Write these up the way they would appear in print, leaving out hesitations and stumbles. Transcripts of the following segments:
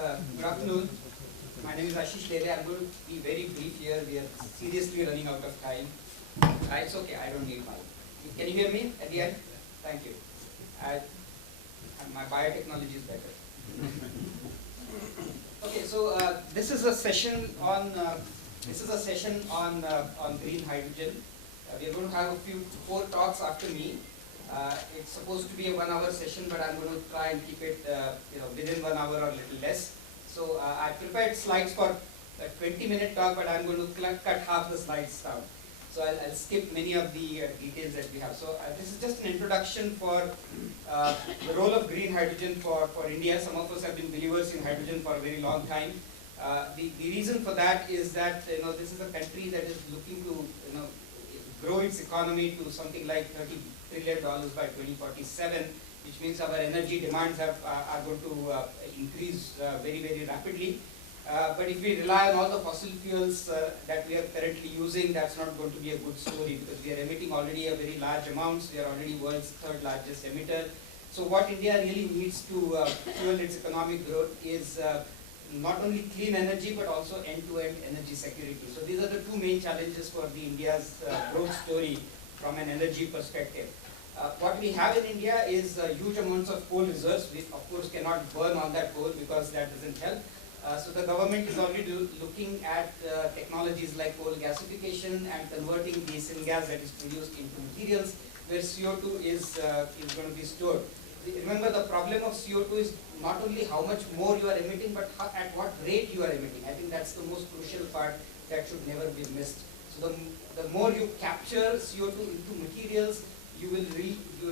Good afternoon. My name is Lele. I'm going to be very brief here. We are seriously running out of time. It's okay. I don't need mic. Can you hear me at the end? Thank you. My biotechnology is better. Okay, so this is a session on green hydrogen. We are going to have four talks after me. It's supposed to be a 1 hour session, but I'm going to try and keep it within 1 hour or a little less. So I prepared slides for a 20-minute talk, but I'm going to cut half the slides down. So I'll skip many of the details that we have. So this is just an introduction for the role of green hydrogen for India. Some of us have been believers in hydrogen for a very long time. The reason for that is that this is a country that is looking to grow its economy to something like $30 trillion by 2047, which means our energy demands are going to increase very, very rapidly. But if we rely on all the fossil fuels that we are currently using, that's not going to be a good story, because we are emitting already a very large amounts. We are already world's third largest emitter. So what India really needs to fuel its economic growth is not only clean energy, but also end-to-end energy security. So these are the two main challenges for the India's growth story from an energy perspective. What we have in India is huge amounts of coal reserves. We of course cannot burn on that coal because that doesn't help. So the government is already looking at technologies like coal gasification and converting the syngas that is produced into materials where CO2 is going to be stored. Remember, the problem of CO2 is not only how much more you are emitting, but at what rate you are emitting. I think that's the most crucial part that should never be missed. So the more you capture CO2 into materials, you will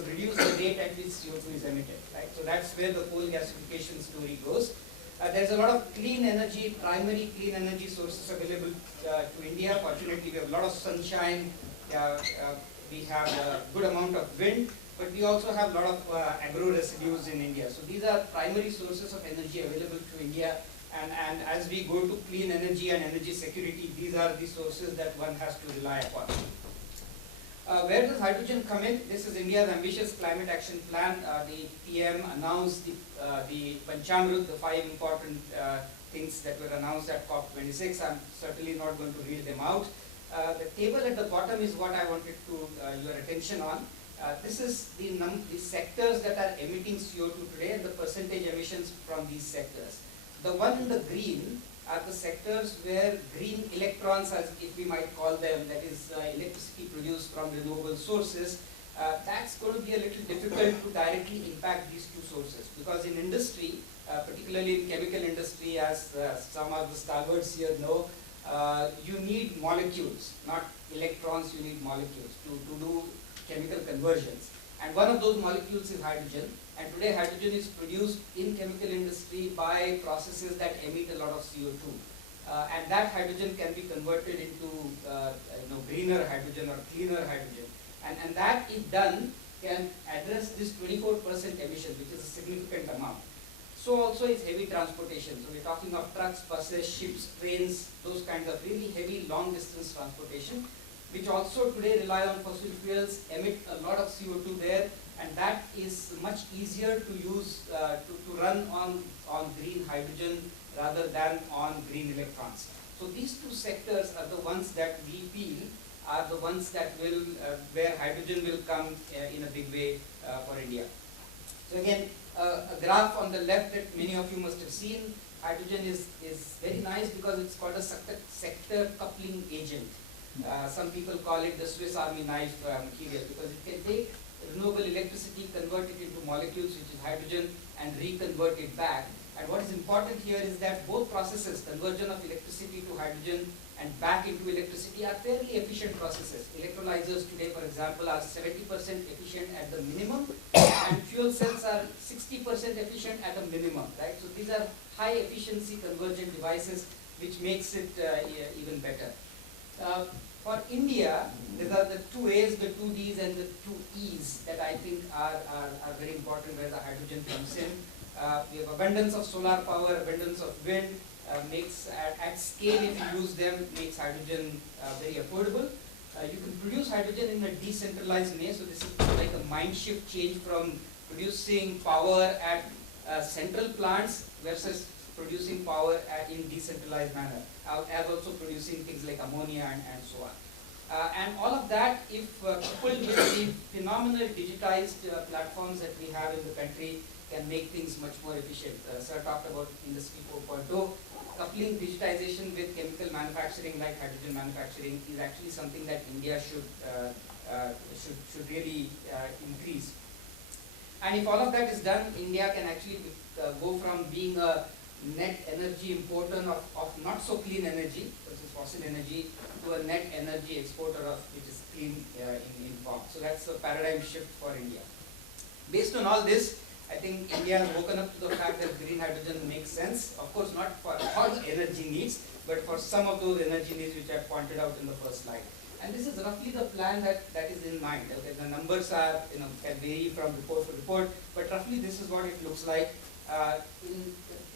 reduce the rate at which CO2 is emitted. Right? So that's where the coal gasification story goes. There's a lot of clean energy, primary clean energy sources available to India. Fortunately, we have a lot of sunshine. We have a good amount of wind. But we also have a lot of agro residues in India. So these are primary sources of energy available to India. And as we go to clean energy and energy security, these are the sources that one has to rely upon. Where does hydrogen come in? This is India's ambitious climate action plan. The PM announced the Panchamrut, the 5 important things that were announced at COP26. I'm certainly not going to read them out. The table at the bottom is what I wanted your attention on. This is the sectors that are emitting CO2 today and the percentage emissions from these sectors. The one in the green are the sectors where green electrons, as if we might call them, that is electricity produced from renewable sources, that's going to be a little difficult to directly impact these two sources, because in industry, particularly in chemical industry, as some of the stalwarts here know, you need molecules, not electrons, you need molecules to do chemical conversions. And one of those molecules is hydrogen. And today hydrogen is produced in chemical industry by processes that emit a lot of CO2. And that hydrogen can be converted into greener hydrogen or cleaner hydrogen. And that, if done, can address this 24% emission, which is a significant amount. So also is heavy transportation. So we're talking of trucks, buses, ships, trains, those kinds of really heavy long distance transportation, which also today rely on fossil fuels, emit a lot of CO2 there, and that is much easier to use to run on green hydrogen rather than on green electrons. So these two sectors are the ones that we feel are the ones that will, where hydrogen will come in a big way for India. So again, a graph on the left that many of you must have seen. Hydrogen is very nice because it's called a sector coupling agent. Some people call it the Swiss Army knife material, because it can take renewable electricity, convert it into molecules, which is hydrogen, and reconvert it back. And what is important here is that both processes, conversion of electricity to hydrogen and back into electricity, are fairly efficient processes. Electrolyzers today, for example, are 70% efficient at the minimum, and fuel cells are 60% efficient at a minimum, right? So these are high efficiency conversion devices, which makes it even better. For India, these are the 2 A's, the 2 D's, and the 2 E's that I think are very important where the hydrogen comes in. We have abundance of solar power, abundance of wind, makes at scale, if you use them, makes hydrogen very affordable. You can produce hydrogen in a decentralized way, so this is like a mind shift change from producing power at central plants versus producing power in decentralized manner, as also producing things like ammonia and so on. And all of that, if coupled with the phenomenal digitized platforms that we have in the country, can make things much more efficient. Sir talked about Industry 4.0. Coupling digitization with chemical manufacturing like hydrogen manufacturing is actually something that India should really increase. And if all of that is done, India can actually go from being a net energy importer of not so clean energy, which is fossil energy, to a net energy exporter of which is clean in form. So that's a paradigm shift for India. Based on all this, I think India has woken up to the fact that green hydrogen makes sense. Of course, not for all energy needs, but for some of those energy needs which I pointed out in the first slide. And this is roughly the plan that is in mind. Okay, the numbers are, can vary from report to report, but roughly this is what it looks like.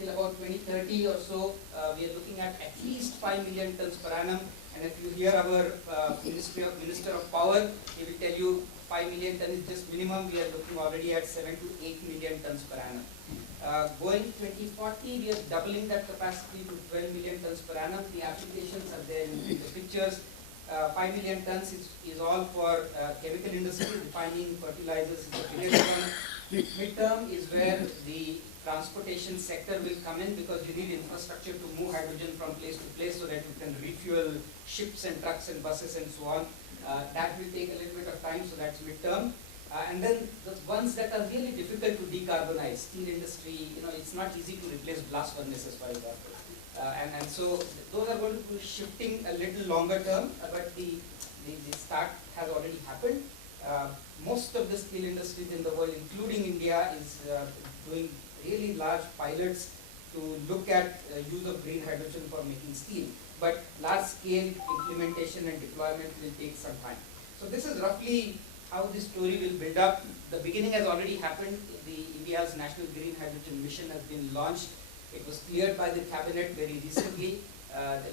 Till about 2030 or so, we are looking at least 5 million tons per annum. And if you hear our Minister of Power, he will tell you 5 million tons is just minimum. We are looking already at 7 to 8 million tons per annum. Going 2040, we are doubling that capacity to 12 million tons per annum. The applications are there in the pictures. 5 million tons is all for chemical industry, refining, fertilizers is the biggest one. Midterm is where the transportation sector will come in, because you need infrastructure to move hydrogen from place to place so that you can refuel ships and trucks and buses and so on. That will take a little bit of time, so that's midterm. And then the ones that are really difficult to decarbonize, steel industry, it's not easy to replace blast furnaces, for example. And so those are going to be shifting a little longer term, but the start has already happened. Most of the steel industries in the world, including India, is doing really large pilots to look at use of green hydrogen for making steel. But large-scale implementation and deployment will take some time. So this is roughly how this story will build up. The beginning has already happened. India's National Green Hydrogen Mission has been launched. It was cleared by the cabinet very recently.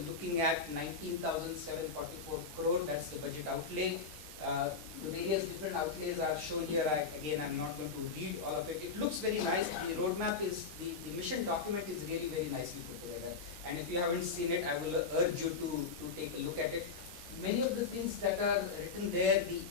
Looking at 19,744 crore, that's the budget outlay. The various different outlays are shown here. Again, I'm not going to read all of it. It looks very nice. The roadmap is, the mission document is really very nicely put together. And if you haven't seen it, I will urge you to take a look at it. Many of the things that are written there, the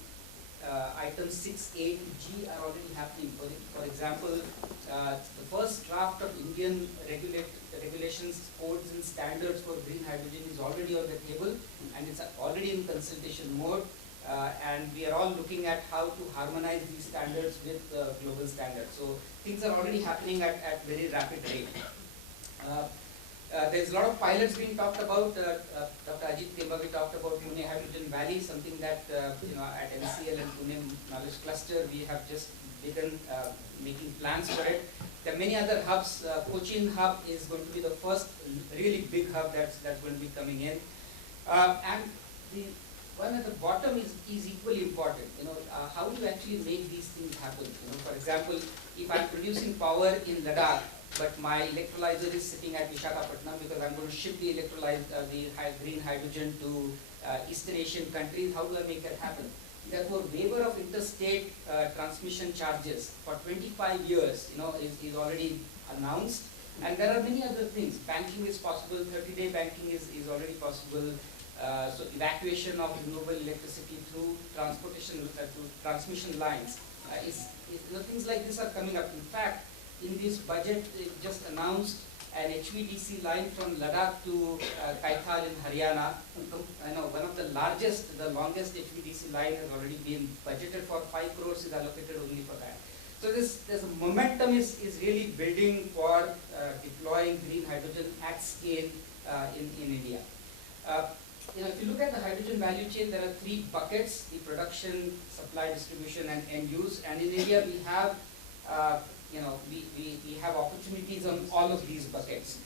items 6, 8, G are already happening. For example, the first draft of Indian regulations, codes and standards for green hydrogen is already on the table, and it's already in consultation mode. And we are all looking at how to harmonize these standards with global standards. So things are already happening at very rapid rate. There's a lot of pilots being talked about. Dr. Ajit Tembage talked about Pune Hydrogen Valley, something that at NCL and Pune Knowledge Cluster we have just begun making plans for it. There are many other hubs. Cochin hub is going to be the first really big hub that's going to be coming in. And the one at the bottom is equally important. How do you actually make these things happen? For example, if I'm producing power in Ladakh, but my electrolyzer is sitting at Visakhapatnam because I'm going to ship the green hydrogen to Eastern Asian countries, how do I make that happen? Therefore, waiver of interstate transmission charges for 25 years, is already announced. And there are many other things. Banking is possible. 30-day banking is already possible. So evacuation of renewable electricity through transportation to transmission lines, things like this are coming up. In fact, in this budget, it just announced an HVDC line from Ladakh to Kaithal in Haryana. One of the largest, the longest HVDC line has already been budgeted for. 5 crores is allocated only for that. So there's a momentum is really building for deploying green hydrogen at scale in India. If you look at the hydrogen value chain, there are 3 buckets: the production, supply, distribution, and end use. And in India, we have we have opportunities on all of these buckets.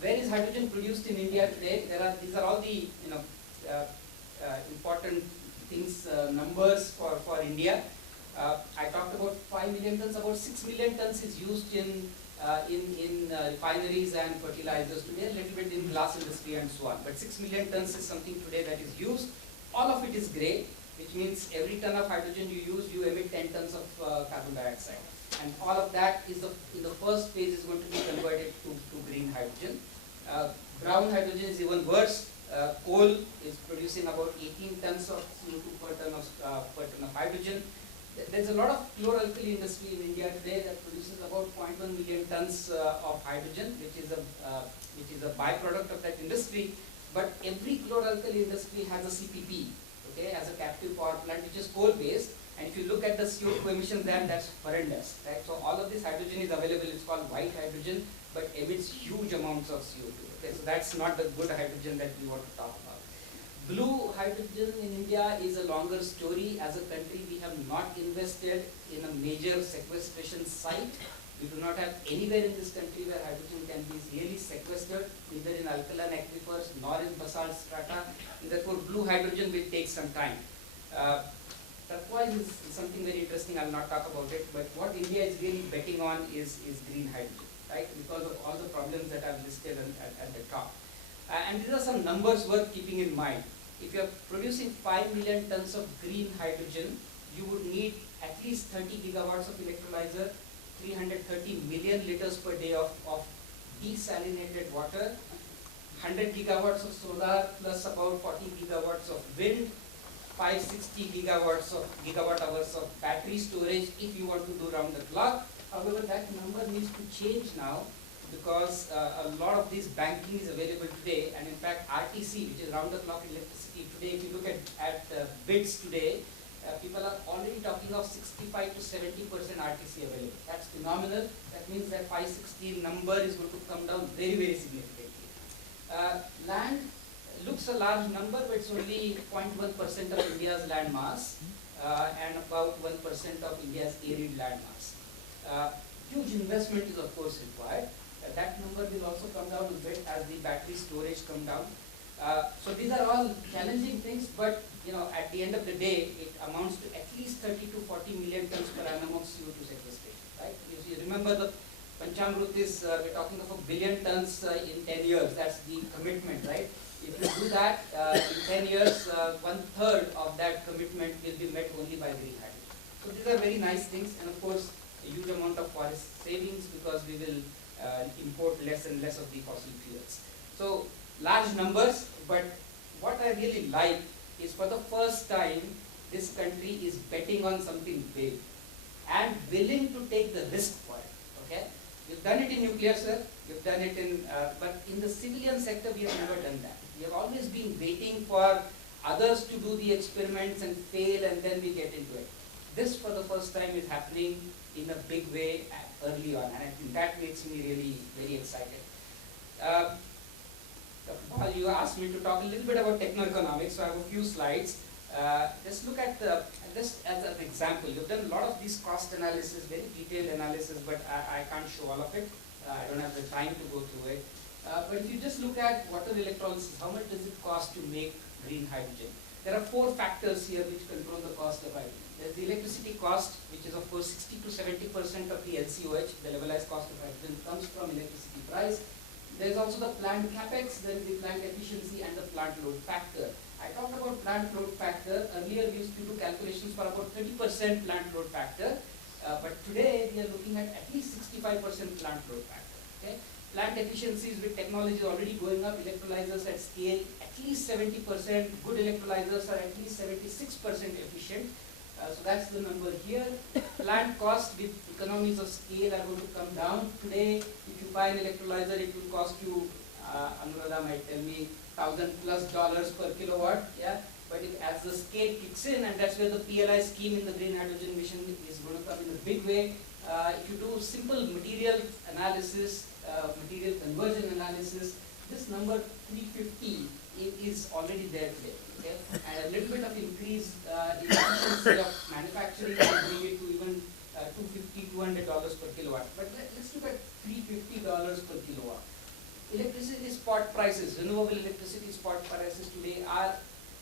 Where is hydrogen produced in India today? These are all the important things, numbers for India. I talked about 5 million tons. About 6 million tons is used in refineries and fertilizers today, a little bit in glass industry and so on. But 6 million tons is something today that is used. All of it is grey, which means every ton of hydrogen you use, you emit 10 tons of carbon dioxide. And all of that is in the first phase is going to be converted to green hydrogen. hydrogen. Brown hydrogen is even worse. Coal is producing about 18 tons of CO2 per ton of hydrogen. There's a lot of chlor-alkali industry in India today that produces about 0.1 million tons of hydrogen, which is a byproduct of that industry. But every chlor-alkali industry has a CPP, okay, as a captive power plant, which is coal-based. And if you look at the CO2 emissions, then that's horrendous, right? So all of this hydrogen is available. It's called white hydrogen, but emits huge amounts of CO2. Okay, so that's not the good hydrogen that we want to talk about. Blue hydrogen in India is a longer story. As a country, we have not invested in a major sequestration site. We do not have anywhere in this country where hydrogen can be really sequestered, neither in alkaline aquifers nor in basalt strata. And therefore, blue hydrogen will take some time. Turquoise is something very interesting. I will not talk about it. But what India is really betting on is green hydrogen, right? Because of all the problems that I've listed at the top. And these are some numbers worth keeping in mind. If you are producing 5 million tons of green hydrogen, you would need at least 30 gigawatts of electrolyzer, 330 million liters per day of desalinated water, 100 gigawatts of solar plus about 40 gigawatts of wind, 560 gigawatt hours of battery storage if you want to do round the clock. However, that number needs to change now, because a lot of this banking is available today, and in fact RTC, which is round the clock electricity today, if you look at bids today, people are already talking of 65 to 70% RTC available. That's phenomenal. That means that 560 number is going to come down very, very significantly. Land looks a large number, but it's only 0.1% of India's land mass and about 1% of India's arid land mass. Huge investment is of course required. That number will also come down a bit as the battery storage come down. So these are all challenging things, but at the end of the day, it amounts to at least 30 to 40 million tons per annum of CO2 sequestration, right? You remember the Panchamrut is, we're talking of 1 billion tons in 10 years. That's the commitment, right? If you do that, in 10 years, 1/3 of that commitment will be met only by green hydrogen. So these are very nice things, and of course, a huge amount of forest savings, because we will import less and less of the fossil fuels. So large numbers, but what I really like is, for the first time, this country is betting on something big and willing to take the risk for it. Okay, we've done it in nuclear, sir. We've done it in, but in the civilian sector, we have never done that. We have always been waiting for others to do the experiments and fail, and then we get into it. This, for the first time, is happening in a big way early on, and I think that makes me really very excited. You asked me to talk a little bit about techno-economics, so I have a few slides. Just look at just as an example. You've done a lot of these cost analysis, very detailed analysis, but I can't show all of it. I don't have the time to go through it. But if you just look at water electrolysis, how much does it cost to make green hydrogen? There are 4 factors here which control the cost of hydrogen. There's the electricity cost, which is of course 60 to 70% of the LCOH, the levelized cost of hydrogen, comes from electricity price. There's also the plant capex, then the plant efficiency and the plant load factor. I talked about plant load factor. Earlier we used to do calculations for about 30% plant load factor, but today we are looking at least 65% plant load factor. Okay? Plant efficiencies with technology already going up, electrolyzers at scale, at least 70%, good electrolyzers are at least 76% efficient. So that's the number here. Plant cost with economies of scale are going to come down. Today, if you buy an electrolyzer, it will cost you, Anuradha might tell me, $1,000+ per kilowatt. Yeah. But as the scale kicks in, and that's where the PLI scheme in the green hydrogen mission is going to come in a big way. If you do simple material analysis, material conversion analysis, this number 350 is already there today. Okay? And a little bit of increase in efficiency of manufacturing can bring it to even $250, $200 per kilowatt. But let's look at $350 per kilowatt. Electricity spot prices, renewable electricity spot prices today are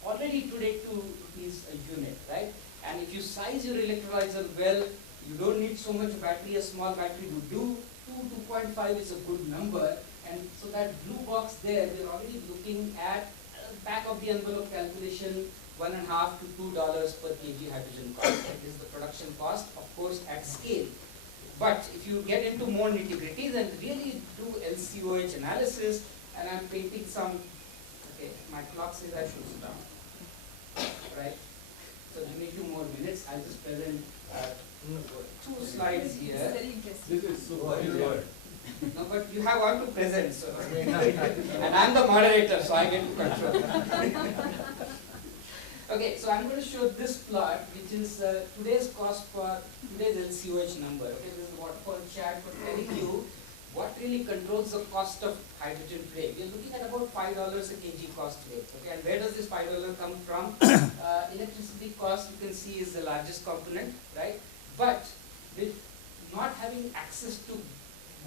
already today 2 rupees a unit, right? And if you size your electrolyzer well, you don't need so much battery. A small battery would do. 2.5 is a good number. And so that blue box there, we're already looking at back of the envelope calculation, $1.5 to $2 per kg hydrogen cost. That is the production cost, of course, at scale. But if you get into more nitty-gritties and really do LCOH LCOH analysis, and I'm painting some, okay, my clock says I should stop, right? So give me 2 more minutes, I'll just present 2 slides here. This is super good. No, but you have all to present, so and I'm the moderator, so I get to control. Okay, so I'm going to show this plot, which is today's cost for today's LCOH number. Okay, this is a waterfall chart for telling you what really controls the cost of hydrogen today. We are looking at about $5 a kg cost today. Okay, and where does this $5 come from? Electricity cost, you can see, is the largest component, right? But with not having access to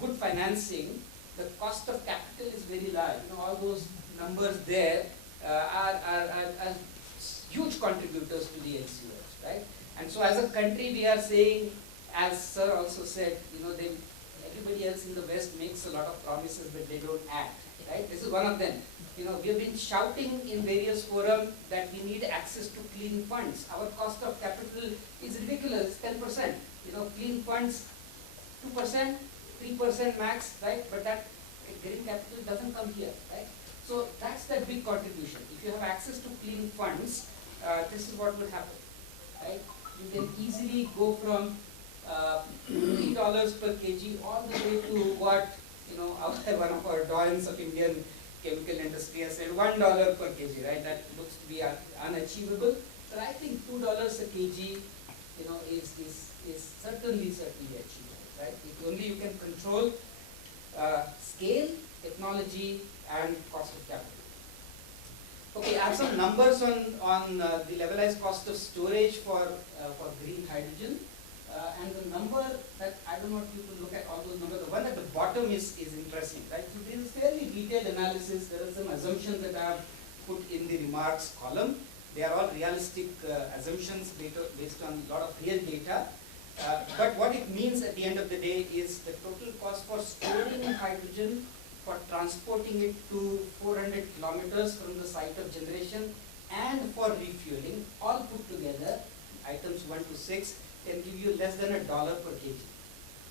good financing, the cost of capital is very large. You know, all those numbers there are huge contributors to the LCOH, right? And so as a country, we are saying, as Sir also said, you know, everybody else in the West makes a lot of promises, but they don't act, right? This is one of them. You know, we have been shouting in various forums that we need access to clean funds. Our cost of capital is ridiculous, 10%. You know, clean funds, 2%, 3% max, right? But that green capital doesn't come here, right? So that's the big contribution. If you have access to clean funds, this is what will happen, right? You can easily go from $3 per kg all the way to what, you know, one of our doyens of Indian chemical industry has said, $1 per kg, right? That looks to be unachievable. But I think $2 a kg, you know, is certainly achievable, right? If only you can control scale, technology, and cost of capital. Okay, I have some numbers on the levelized cost of storage for green hydrogen. And the number that I don't want you to look at all those numbers. The one at the bottom is interesting, right? So this is fairly detailed analysis. There are some assumptions that I have put in the remarks column. They are all realistic assumptions based on a lot of real data. But what it means at the end of the day is the total cost for storing hydrogen, for transporting it to 400 kilometers from the site of generation, and for refueling, all put together, items 1 to 6, can give you less than $1 per kg.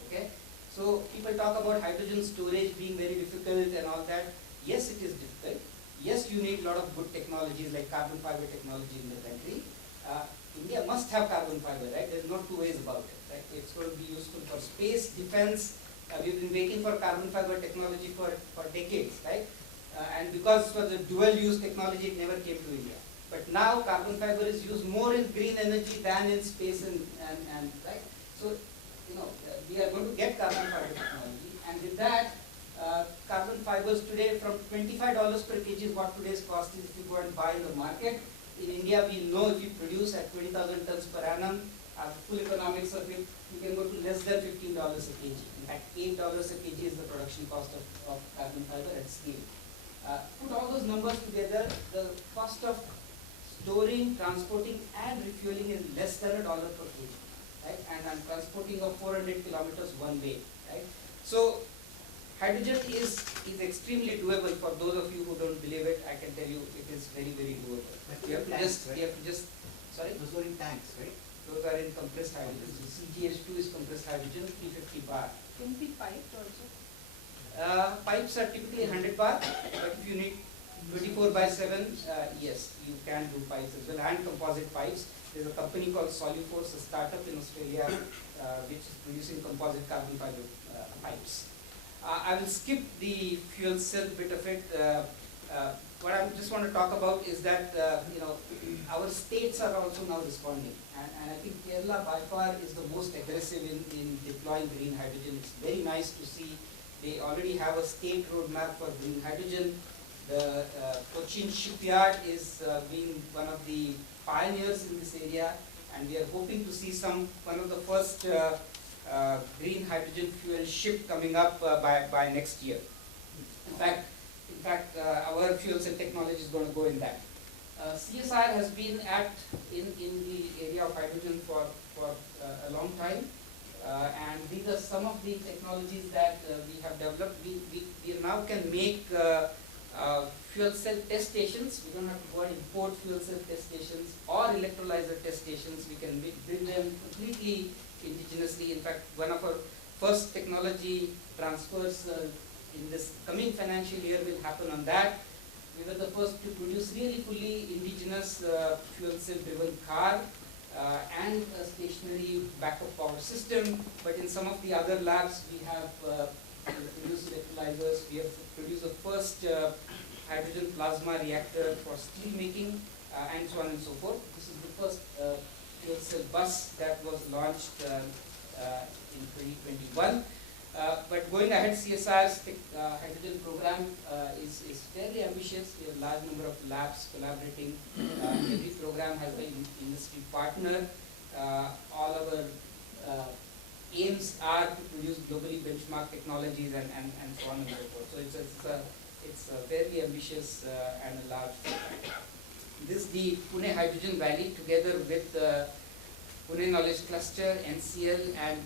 Okay? So people talk about hydrogen storage being very difficult and all that. Yes, it is difficult. Yes, you need a lot of good technologies like carbon fiber technology in the country. India must have carbon fiber, right? There's no 2 ways about it, right? It's going to be useful for space, defense. We've been waiting for carbon fiber technology for decades, right? And because for the dual use technology, it never came to India. But now carbon fiber is used more in green energy than in space and right? So, you know, we are going to get carbon fiber technology, and with that, carbon fibers today from $25 per kg is what today's cost is if you go and buy in the market. In India, we know if you produce at 20,000 tons per annum, full economics of it, you can go to less than $15 a kg. In fact, $8 a kg is the production cost of carbon fiber at scale. Put all those numbers together, the cost of storing, transporting, and refueling is less than $1 per kg, right? And I'm transporting of 400 kilometers one way, right? So hydrogen is extremely doable. For those of you who don't believe it, I can tell you it is very, very doable. You have to just, sorry? Those were in tanks, right? Those are in compressed hydrogen. So CGH2 is compressed hydrogen, 350 bar. Can it be piped also? Pipes are typically 100 bar, but if you need 24/7, yes, you can do pipes as well, and composite pipes. There's a company called Soluforce, a startup in Australia, which is producing composite carbon fiber pipes. I will skip the fuel cell bit of it. What I just want to talk about is that you know, our states are also now responding, and I think Kerala by far is the most aggressive in deploying green hydrogen. It's very nice to see. They already have a state roadmap for green hydrogen. The Cochin shipyard is being one of the pioneers in this area, and we are hoping to see one of the first green hydrogen fuel ship coming up by next year. In fact, our fuel cell technology is going to go in that. CSIR has been in the area of hydrogen for a long time, and these are some of the technologies that we have developed. We now can make fuel cell test stations. We don't have to go and import fuel cell test stations or electrolyzer test stations. We can build them completely indigenously. In fact, one of our first technology transfers in this coming financial year will happen on that. We were the first to produce really fully indigenous fuel cell driven car and a stationary backup power system. But in some of the other labs, we have produced electrolyzers. We have produced the first hydrogen plasma reactor for steel making, and so on and so forth. This is the first fuel cell bus that was launched in 2021. But going ahead, CSIR's hydrogen program is fairly ambitious. We have a large number of labs collaborating. Every program has an industry partner. All our aims are to produce globally benchmark technologies and so on and so forth. So it's a very ambitious and a large program. This is the Pune Hydrogen Valley together with Pune Knowledge Cluster, NCL, and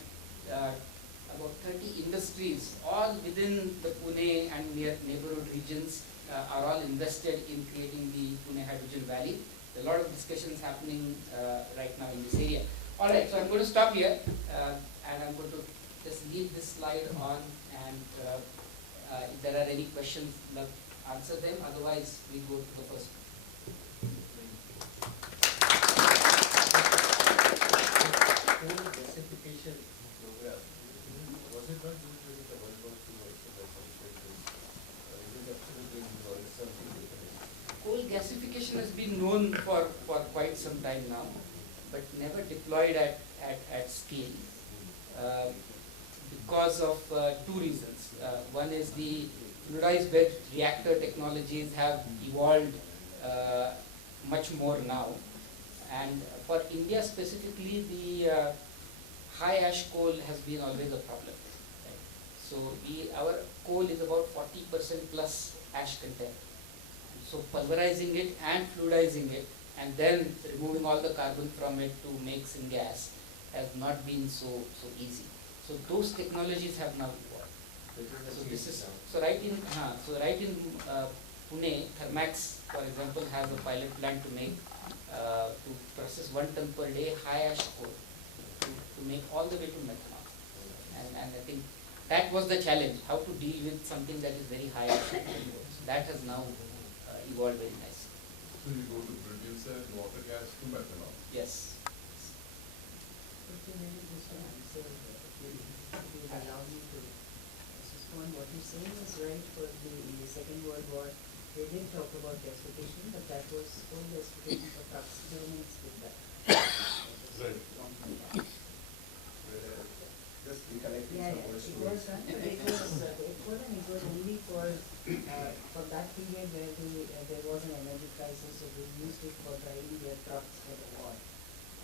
about 30 industries, all within the Pune and neighborhood regions, are all invested in creating the Pune Hydrogen Valley. There are a lot of discussions happening right now in this area. All right, so I'm going to stop here, and I'm going to just leave this slide on, and if there are any questions, let's answer them. Otherwise, we go to the first. Gasification program, was it not used during the World War II also by some stations? Is it absolutely new or is something different? Coal gasification has been known for quite some time now, but never deployed at scale because of two reasons. One is the fluidized bed reactor technologies have evolved much more now. And for India specifically, the high ash coal has been always a problem. Right? So our coal is about 40% plus ash content. So pulverizing it and fluidizing it and then removing all the carbon from it to make syngas has not been so easy. So those technologies have now evolved. So right in Pune, Thermax, for example, has a pilot plant to make to process 1 ton per day high ash coal to make all the way to methanol. And I think that was the challenge, how to deal with something that is very high ash. That has now evolved very nicely. So you go to producer and water gas to methanol? Yes. Okay, maybe just to answer, if you allow me to assist on what you're saying is right. For the Second World War, they did talk about gasification, but that was full gasification for trucks. Germans did that. Right. Just recollecting Yeah, some yeah, more it stories. was done, but it was only for that period where there was an energy crisis, so they used it for driving their trucks for the war.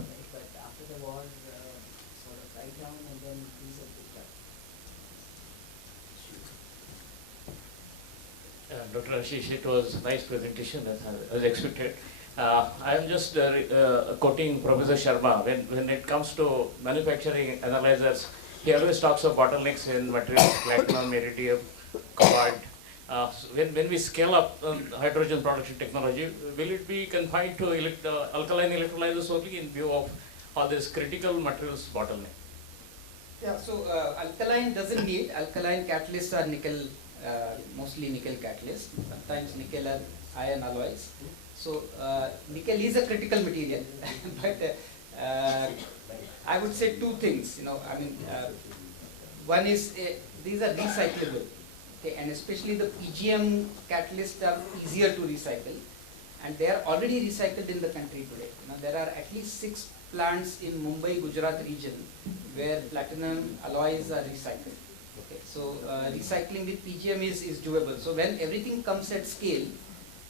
Right? But after the war, sort of died down, and then diesel picked up. Dr. Ashish, it was a nice presentation as expected. I am just quoting Professor Sharma. When it comes to manufacturing analyzers, he always talks of bottlenecks in materials, platinum, iridium, cobalt. When we scale up hydrogen production technology, will it be confined to alkaline electrolyzers only in view of all these critical materials bottleneck? Yeah, so alkaline doesn't need, alkaline catalysts are nickel, mostly nickel catalysts, sometimes nickel and iron alloys. So nickel is a critical material, but I would say two things. One is these are recyclable, okay, and especially the PGM catalysts are easier to recycle, and they are already recycled in the country today. There are at least 6 plants in Mumbai, Gujarat region where platinum alloys are recycled. Okay, so recycling with PGM is doable. So when everything comes at scale,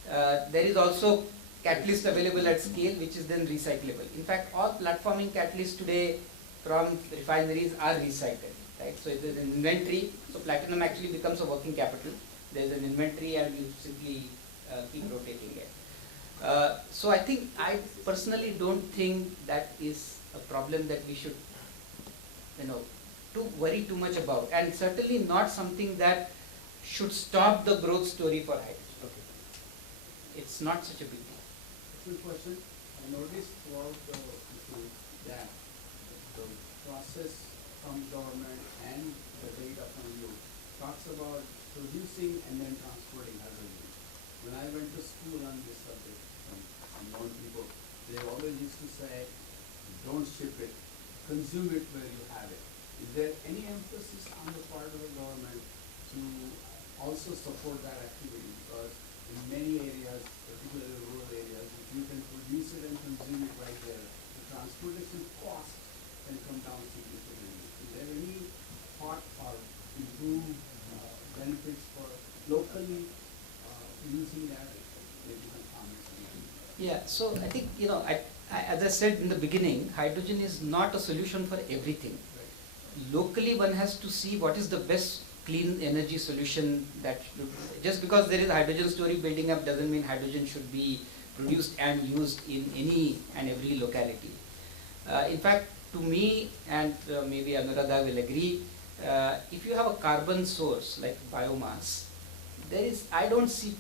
there is also catalyst available at scale which is then recyclable. In fact, all platforming catalysts today from refineries are recycled. Right? So there is an inventory, so platinum actually becomes a working capital. There is an inventory and you simply keep rotating it. So I personally don't think that is a problem that we should to worry too much about, and certainly not something that should stop the growth story for hydrogen. Okay. It's not such a big deal. Quick question. I noticed throughout the issue that the process from government and the data from you talks about producing and then transporting hydrogen. When I went to school on this subject, some known people, they always used to say, don't ship it, consume it where you have it. Is there any emphasis on the part of the government to also support that activity? Because in many areas, particularly rural areas, if you can produce it and consume it right there, the transportation cost can come down significantly. Is there any thought or improved benefits for locally using that? Maybe some comments on that. Yeah, so I think, as I said in the beginning, hydrogen is not a solution for everything. Locally, one has to see what is the best clean energy solution that just because there is a hydrogen story building up doesn't mean hydrogen should be produced and used in any and every locality. In fact, to me, and maybe Anuradha will agree, if you have a carbon source like biomass, I don't see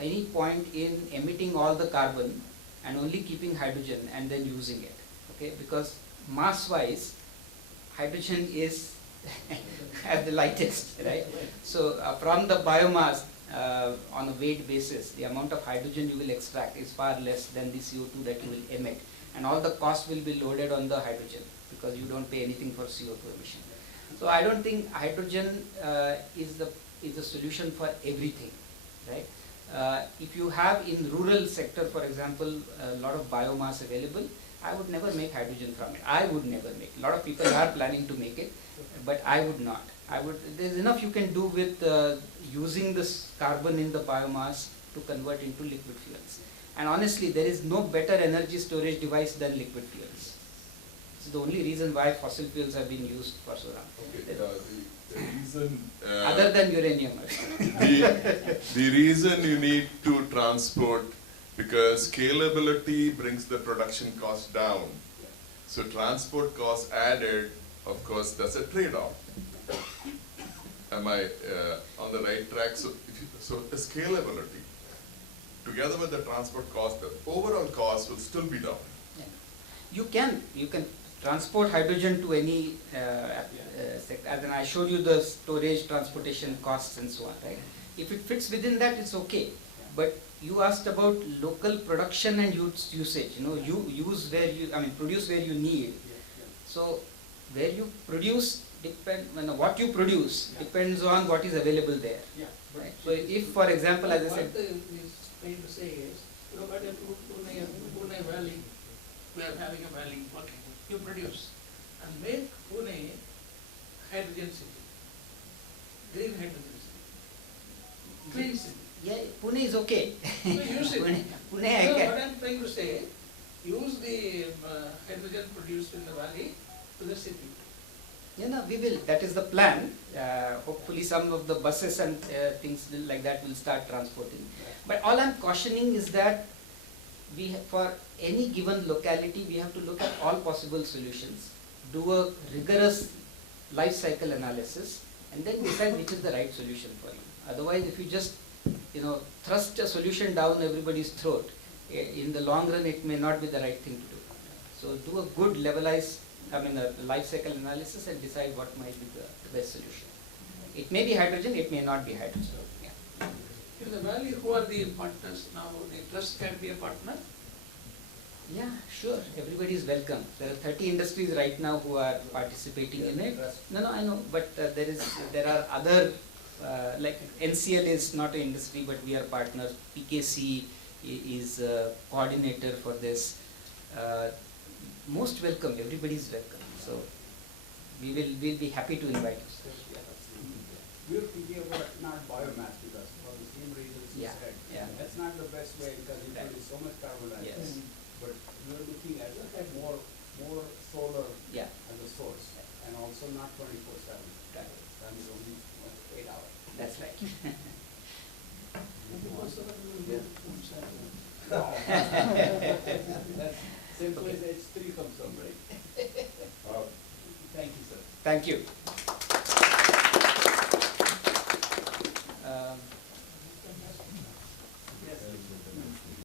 any point in emitting all the carbon and only keeping hydrogen and then using it, okay? Because mass-wise, hydrogen is at the lightest, right? So from the biomass, on a weight basis, the amount of hydrogen you will extract is far less than the CO2 that you will emit, and all the cost will be loaded on the hydrogen because you don't pay anything for CO2 emission. So I don't think hydrogen is the solution for everything, right? If you have in rural sector, for example, a lot of biomass available, I would never make hydrogen from it. I would never make. A lot of people are planning to make it, but I would not. There's enough you can do with using this carbon in the biomass to convert into liquid fuels. And honestly, there is no better energy storage device than liquid fuels. It's the only reason why fossil fuels have been used for so long. Okay, the reason... Other than uranium. the reason you need to transport, because scalability brings the production cost down. So transport cost added, of course, that's a trade-off. Am I on the right track? So the scalability, together with the transport cost, the overall cost will still be down. Yeah. You can transport hydrogen to any sector. And I showed you the storage, transportation costs and so on, right? If it fits within that, it's okay. But you asked about local production and usage. You use where produce where you need. So where you produce what you produce depends on what is available there. Right? So if, for example, as I said, what is trying to say is, look at Pune Valley. We are having a valley. Okay, you produce and make Pune hydrogen city, green hydrogen city, clean city. yeah, Pune is okay. So use it. Pune, No, I can. what I am trying to say, use the hydrogen produced in the valley to the city. We will. That is the plan. Hopefully some of the buses and things like that will start transporting. But all I'm cautioning is that for any given locality, we have to look at all possible solutions, do a rigorous life cycle analysis, and then decide which is the right solution for you. Otherwise, if you just thrust a solution down everybody's throat, in the long run it may not be the right thing to do. So do a good levelized, a life cycle analysis and decide what might be the best solution. It may be hydrogen, it may not be hydrogen. Yeah. In the valley, who are the partners now? The trust can be a partner. Yeah, sure. Everybody is welcome. There are 30 industries right now who are participating in it. No, I know, but there are other, like NCL is not an industry, but we are partners. PKC is a coordinator for this. Most welcome. Everybody is welcome. So we'll be happy to invite you. We were thinking about not biomass because for the same reasons you said. Yeah. That's not the best way because it produces so much carbon dioxide. Yes. But we were looking at more solar Yeah. as a source and also not 24/7. Right. That is only 8 hours. That's right. That's same place H3 comes from, right? Thank you, sir. Thank you.